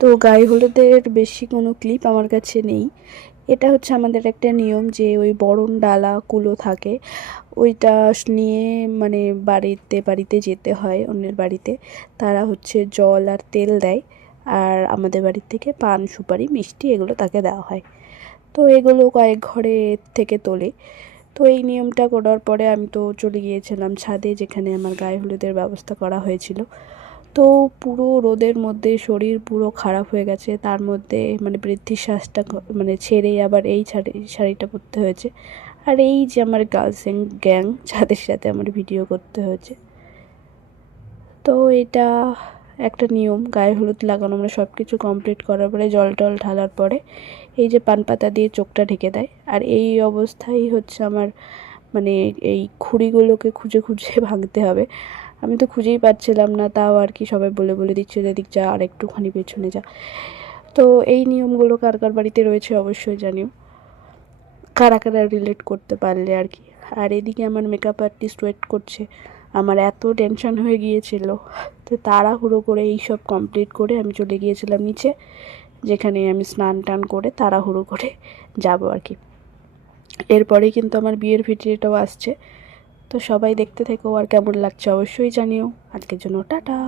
তো গায়ে হলুদের বেশি কোনো ক্লিপ আমার কাছে নেই। এটা হচ্ছে আমাদের একটা নিয়ম যে ওই বরণ ডালা কুলো থাকে, ওইটা নিয়ে মানে বাড়িতে বাড়িতে যেতে হয় অন্যের বাড়িতে। তারা হচ্ছে জল আর তেল দেয়, আর আমাদের বাড়ির থেকে পান সুপারি মিষ্টি এগুলো তাকে দেওয়া হয়। তো এগুলো কয়েক ঘরে থেকে তোলে। তো এই নিয়মটা করার পরে আমি তো চলে গিয়েছিলাম ছাদে, যেখানে আমার গায়ে হলুদের ব্যবস্থা করা হয়েছিল। তো পুরো রোদের মধ্যে শরীর পুরো খারাপ হয়ে গেছে, তার মধ্যে মানে বৃদ্ধির শ্বাসটা মানে ছেড়ে আবার এই শাড়িটা পরতে হয়েছে। আর এই যে আমার গার্লস গ্যাং যাদের সাথে আমার ভিডিও করতে হয়েছে। তো এটা একটা নিয়ম, গায়ে হলুদ লাগানো মানে সব কিছু কমপ্লিট করার পরে জল টল ঢালার পরে এই যে পান পাতা দিয়ে চোখটা ঢেকে দেয়। আর এই অবস্থায় হচ্ছে আমার মানে এই খুঁড়িগুলোকে খুঁজে খুঁজে ভাঙতে হবে। আমি তো খুঁজেই পাচ্ছিলাম না, তাও আর কি সবাই বলে বলে দিচ্ছিল এদিক যা আর একটুখানি পেছনে যা। তো এই নিয়মগুলো কার কার বাড়িতে রয়েছে অবশ্যই জানিও, কারা কারা রিলেট করতে পারলে আর কি। আর এদিকে আমার মেকআপ আর্টিস্ট ওয়েট করছে। আমার এত টেনশন হয়ে গিয়েছিল, তো তাড়াহুড়ো করে এইসব কমপ্লিট করে আমি চলে গিয়েছিলাম নিচে, যেখানে আমি স্নান টান করে তাড়াহুড়ো করে যাব আর কি। এরপরেই কিন্তু আমার বিয়ের ভিডিওটাও আসছে। তো সবাই দেখতে থেকো, আর কেমন লাগছে অবশ্যই জানিও। আজকের জন্য টাটা।